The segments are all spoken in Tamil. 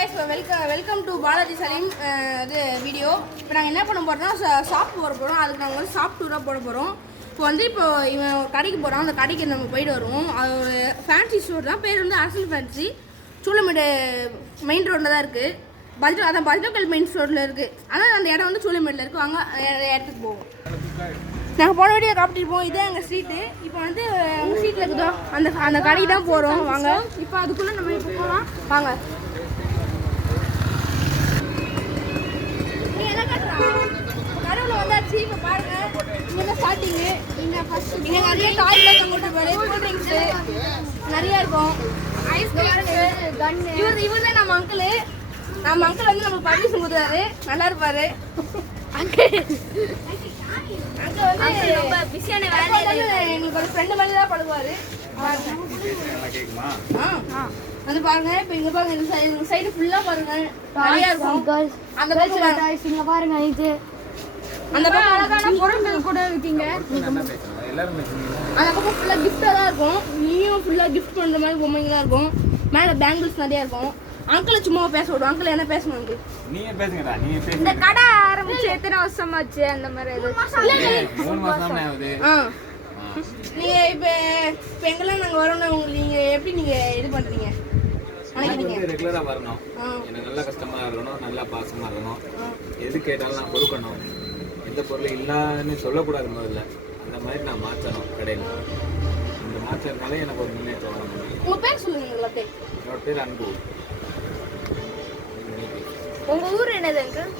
guys, welcome to Balaji Salim இது வீடியோ. இப்போ நாங்கள் என்ன பண்ண போகிறோம்னா ஷாப் போட போகிறோம். அதுக்கு நாங்கள் வந்து ஷாப் டூராக போட போகிறோம். இப்போ இவன் ஒரு கடைக்கு போகிறோம். அந்த கடைக்கு நம்ம போயிட்டு வருவோம். அது ஒரு ஃபேன்சி ஸ்டோர் தான். பேர் வந்து அரசல் ஃபேன்சி. சூளமேடு மெயின் ரோட்டில் தான் இருக்குது. பஜ்ரக்கல் மெயின் ஸ்டோரில் இருக்குது. ஆனால் அந்த இடம் வந்து சூளமேடில் இருக்குது. வாங்க இடத்துக்கு போவோம். நாங்கள் போன வீடியோ காப்பிட்டு போவோம். இதே எங்கள் ஸ்ட்ரீட்டு. இப்போ வந்து எங்கள் ஸ்ட்ரீட்டில் இருக்குதோ அந்த கடைக்கு தான் போகிறோம். வாங்க இப்போ அதுக்குள்ளே நம்ம இப்போ போகலாம். வாங்க. கடவுள வந்தாச்சு. இப்போ பாருங்க, இங்கே ஸ்டார்டிங்கு. இங்கே நிறைய டாய்லெட் கொண்டு போய் கூல் ட்ரிங்க்ஸு நிறையா இருக்கும். ஐஸ்கிரீம். இவர் தான் நம்ம அங்கிள் வந்து நம்ம பர்மிஷன் கொடுத்தாரு. நல்லா இருப்பாரு அங்கிள் வந்து ரொம்ப பிஸியான வேலை. எங்களுக்கு ஒரு ஃப்ரெண்டு மாதிரி தான் பழகுவாரு. வந்து பாருங்க. இப்போ இங்க பாருங்க, இந்த சைடு ஃபுல்லா பாருங்க நிறைய இருக்கும். அந்த பக்கம் இங்க பாருங்க, இது அந்த பக்கம் அழகான பொருட்கள் கூட இருக்கீங்க. அந்த பக்கம் ஃபுல்லா கிஃப்டா தான் இருக்கும். நீயும் ஃபுல்லா கிஃப்ட் பண்ற மாதிரி பொம்மைங்க தான் இருக்கும். மேல பேங்கிள்ஸ் நிறைய இருக்கும். அங்கிள் சும்மா பேச விடுவோம். அங்கிள் என்ன பேசணும்? அங்கிள் நீங்க பேசுங்கடா. நீங்க பேசுங்க. இந்த கடை ஆரம்பிச்சு எத்தனை வருஷம் ஆச்சு? அந்த மாதிரி ஏதோ 3 மாசம் தான் ஆகுது. நீங்க இப்ப எங்கெல்லாம் நாங்க வரோம்னா நீங்க எப்படி நீங்க இது பண்றீங்க? ரெகுலரா வரணும். எனக்கு நல்ல கஸ்டமரா இருக்கணும், நல்ல பாசமா இருக்கணும். எது கேட்டாலும் நான் கொடுக்கணும். எந்த பொருள் இல்லைன்னு சொல்லக்கூடாது. முதல்ல அந்த மாதிரி நான் மாற்றணும் கடையில். இந்த மாற்றறதுனால எனக்கு ஒரு முன்னேற்றம் வரணும். உங்க பேர் சொல்லுங்க. என்னோட பேர் அன்பு. உங்க ஊர் என்னது அங்கிள்?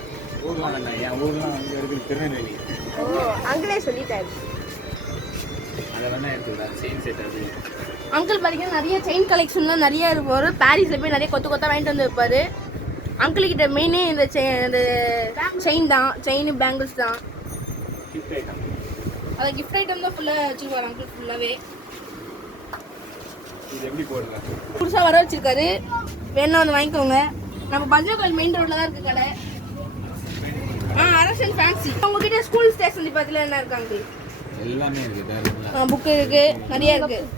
ஊர்லாம் என்ன, என் ஊர்லாம் வந்து இருக்குது திருநெல்வேலி. அங்கிளே சொல்லிட்டாரு. அதை வேணா எடுத்துக்கிட்டா செயின் செட். அது அங்கிள் பார்த்தீங்கன்னா நிறைய செயின் கலெக்ஷன்லாம் நிறைய இருப்பார். பாரிஸில் போய் நிறைய கொத்து வாங்கிட்டு வந்து வைப்பார். அங்கிள் கிட்ட மெயினே இந்த செயின் தான். செயின் பேங்கிள்ஸ் தான். Gift item. அது கிஃப்ட் ஐட்டம் தான் ஃபுல்லாக வச்சுருவார் அங்கிள். ஃபுல்லாகவே இது எப்படி போடுங்க? புதுசாக வர வச்சிருக்காரு. வேணா வந்து வாங்கிக்கோங்க. நம்ம பஜ்ரக்கல் மெயின் ரோட்டில் தான் இருக்குது கடை. அரசன் ஃபேன்சி. உங்ககிட்ட ஸ்கூல் ஸ்டேஷனரி பற்றில என்ன இருக்காங்க? எல்லாமே இருக்குது. புக்கு இருக்குது, நிறைய இருக்குது.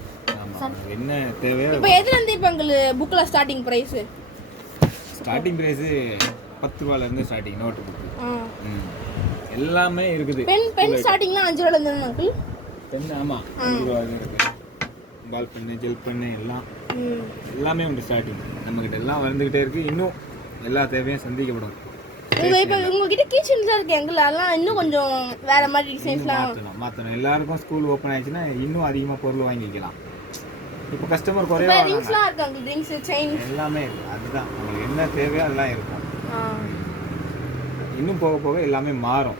என்ன தேவையோ. இப்போ எதுலேருந்து இப்போ உங்களுக்கு புக்கில் ஸ்டார்டிங் ப்ரைஸு? ஸ்டார்டிங் ப்ரைஸு 10 ரூபாயிலேருந்து ஸ்டார்டிங் நோட்டு புக்கு. எல்லாமே இருக்குது. பென் ஸ்டார்டிங்லாம் 5 ரூபாயிலேருந்து அங்கிள். பென் ஆமாம் 5 ரூபாயிலேருந்து இருக்குது. பால் பென்னு, ஜெல் பென்னு எல்லாமே உண்டு ஸ்டார்டிங். நம்மக்கிட்ட எல்லாம் வந்துக்கிட்டே இருக்குது. இன்னும் எல்லா தேவையும் சந்திக்கப்படும். இப்போ உங்ககிட்ட கிச்சன்ஸ் தான் இருக்குது எங்களை. அதெல்லாம் இன்னும் கொஞ்சம் வேறு மாதிரி டிசைன்ஸ்லாம் மாற்றணும். எல்லாருக்கும் ஸ்கூல் ஓப்பன் ஆயிடுச்சுன்னா இன்னும் அதிகமாக பொருள் வாங்கிக்கலாம். இப்போ கஸ்டமர் குறைவா ரிங்ஸ்லாம் இருக்கு அங்க. ரிங்ஸ், செயின் எல்லாமே இருக்கு. அதுதான் உங்களுக்கு என்ன தேவையோ அதெல்லாம் இருக்கும். இன்னும் போக போக எல்லாமே மாறும்.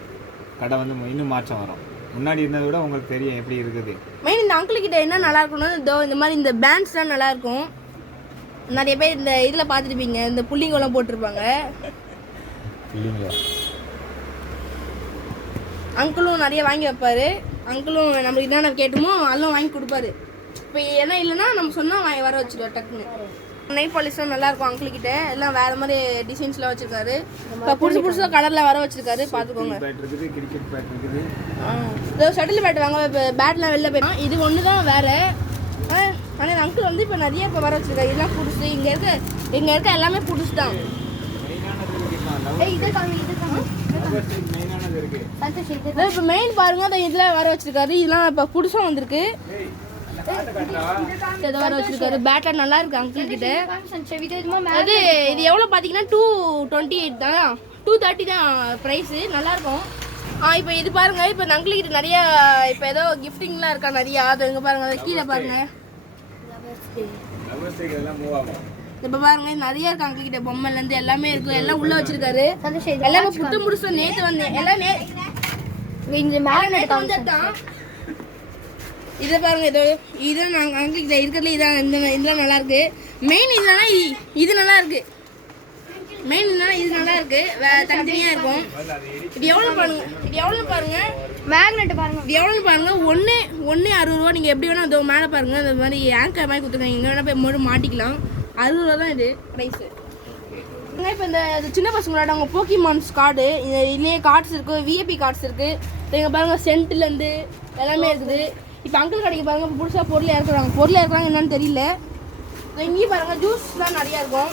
கடை வந்து இன்னும் மாற்றம் வரும். முன்னாடி இருந்ததை விட உங்களுக்கு தெரியும் எப்படி இருக்குது. மெயின் இந்த அங்கிள் கிட்ட என்ன நல்லா இருக்கும்னா இந்த மாதிரி இந்த பேண்ட்ஸ்லாம் நல்லா இருக்கும். நிறைய பேர் இந்த இதில் பார்த்துருப்பீங்க, இந்த புள்ளிங்கெல்லாம் போட்டிருப்பாங்க. அங்கிளும் நிறைய வாங்கி வைப்பாரு. அங்கிளும் நம்மளுக்கு என்னென்ன கேட்டுமோ அதெல்லாம் வாங்கி கொடுப்பாரு. இப்போ என்ன இல்லைன்னா நம்ம சொன்னால் வர வச்சுருவார் டக்குன்னு. நெயில் பாலிஷ்லாம் நல்லாயிருக்கும் அங்கிள் கிட்ட. எல்லாம் வேறு மாதிரி டிசைன்ஸ்லாம் வச்சுருக்காரு. இப்போ புதுசாக கலரில் வர வச்சுருக்காரு. பார்த்துக்கோங்க. இதோ ஷட்டில் பேட் வாங்க. இப்போ பேட்லாம் வெளில போயிடும். இது ஒன்று தான் வேறு. ஆனால் அங்கிள் வந்து இப்போ நிறைய இப்போ வர வச்சுருக்காரு. இதெல்லாம் புதுசு. இங்கே இருக்க எல்லாமே புதுசு தான். இப்போ மெயின் பாருங்க, அந்த இதில் வர வச்சிருக்காரு. இதெல்லாம் இப்போ புதுசாக வந்திருக்கு. ஏதோ வர வச்சிருக்காரு. பேட்டர் நல்லா இருக்கு அங்கிள் கிட்ட. அது இது எவ்வளோ பார்த்தீங்கன்னா 228 தான், 230 தான் ப்ரைஸு. நல்லா இருக்கும். இப்போ இது பாருங்க. இப்போ அங்கிள் கிட்ட நிறைய இப்போ ஏதோ கிஃப்டிங்லாம் இருக்கா நிறையா. அது இங்கே பாருங்க, அதை கீழே பாருங்க. இப்போ பாருங்க நிறைய இருக்கு அங்கிள் கிட்ட. பொம்மைலேருந்து எல்லாமே இருக்கு. எல்லாம் உள்ள வச்சிருக்காரு. எல்லாமே புட்டு முடிச்சு நேற்று வந்தேன். எல்லாம் இங்கே மேலே நேற்று வந்துட்டான். இதை பாருங்க. இதுதான் நாங்கள் அங்கிள் கிட்ட இருக்கிறதுல இதான். இதெல்லாம் நல்லா இருக்கு. மெயின் இதுனா இது நல்லா இருக்கு. மெயின் இதுனா இது நல்லா இருக்கு. தனித்தனியாக இருக்கும். இது எவ்வளோ பாருங்க. மேக்னெட் பாருங்க. இது எவ்வளோன்னு பாருங்க. ஒன்று 60 ரூபா. நீங்கள் எப்படி வேணால் அதோ மேலே பாருங்க. அந்த மாதிரி ஆங்கர் மாதிரி கொடுத்துருக்காங்க. இங்கே வேணால் போய் மாட்டிக்கலாம். 60 ரூபா தான் இது ப்ரைஸு. இப்போ இந்த சின்ன பசங்களோட அவங்க போக்கிமான்ஸ் கார்டு, இதுலேயே கார்ட்ஸ் இருக்குது. விஐபி கார்ட்ஸ் இருக்குது. இங்கே பாருங்கள், சென்ட்லேருந்து எல்லாமே இருக்குது. இப்போ அங்கிள் கடைக்கு பாருங்கள். இப்போ புதுசாக பொருள் இறக்குறாங்க. என்னன்னு தெரியல. இங்கேயும் பாருங்கள், ஜூஸ் தான் நிறையா இருக்கும்.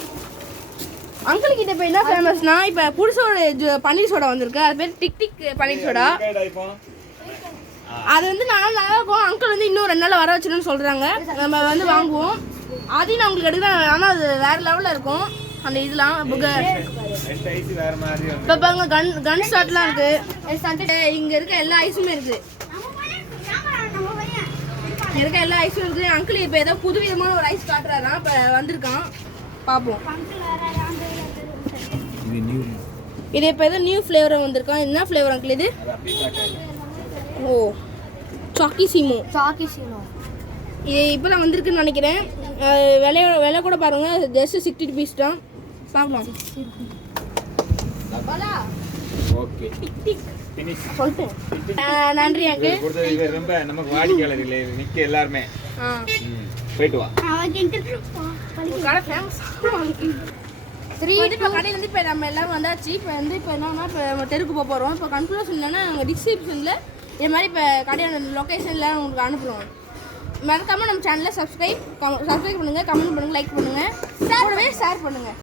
அங்கிள் கிட்ட இப்போ என்ன ஃபேமஸ்னா இப்போ புதுசோட பன்னீர் சோடா வந்திருக்கு. அது பேர் டிக் டிக் பன்னீர் சோடா. அது வந்து நல்லா இருக்கும். அங்கிள் வந்து இன்னும் 2 நாள் வர வச்சுன்னு சொல்கிறாங்க. நம்ம வந்து வாங்குவோம். அதையும் நான் உங்களுக்கு எடுக்கிறேன். ஆனால் அது வேறு லெவலில் இருக்கும் அந்த இதெல்லாம். இப்போ பாருங்க கன் ஷாட்லாம் இருக்குது. இங்கே இருக்க எல்லா ஐஸுமே இருக்குது. இருக்க எல்லா ஐஸும் இருக்குது. அங்கிள் இப்போ ஏதோ புது விதமான ஒரு ஐஸ் காட்டுறாராம். இப்போ வந்திருக்கான், பார்ப்போம். இது இப்போ ஏதோ நியூ ஃப்ளேவர் வந்திருக்கான். என்ன ஃப்ளேவர் அங்கிள் இது? ஓ, சாக்கி சீமோ. இது இப்போ தான் வந்திருக்குன்னு நினைக்கிறேன். விலை கூட பாருங்கள், ஜஸ்ட் 60 rupees தான். பார்க்கலாம். ஓகே, சொல்லிட்டேன். நன்றி அங்கிள். ரொம்ப நமக்கு வாடிக்கையாளர் இல்லை நிற்க எல்லாருமே. போயிட்டு வா. கடை ஃபேமஸ். இப்போ கடையில் வந்து இப்போ நம்ம எல்லாரும் வந்தாச்சு. இப்போ வந்து இப்போ என்னன்னா இப்போ தெருக்கு போக போகிறோம். இப்போ கன்க்ளூஷன் இல்லைன்னா நாங்கள் டிஸ்கிரிப்ஷனில் இது மாதிரி இப்போ கடையோட லொக்கேஷனில் உங்களுக்கு அனுப்புகிறோம். மறக்காமல் நம்ம சேனலை சப்ஸ்கிரைப் பண்ணுங்கள், கமெண்ட் பண்ணுங்கள், லைக் பண்ணுங்கள், ஷேர் பண்ணுங்கள்.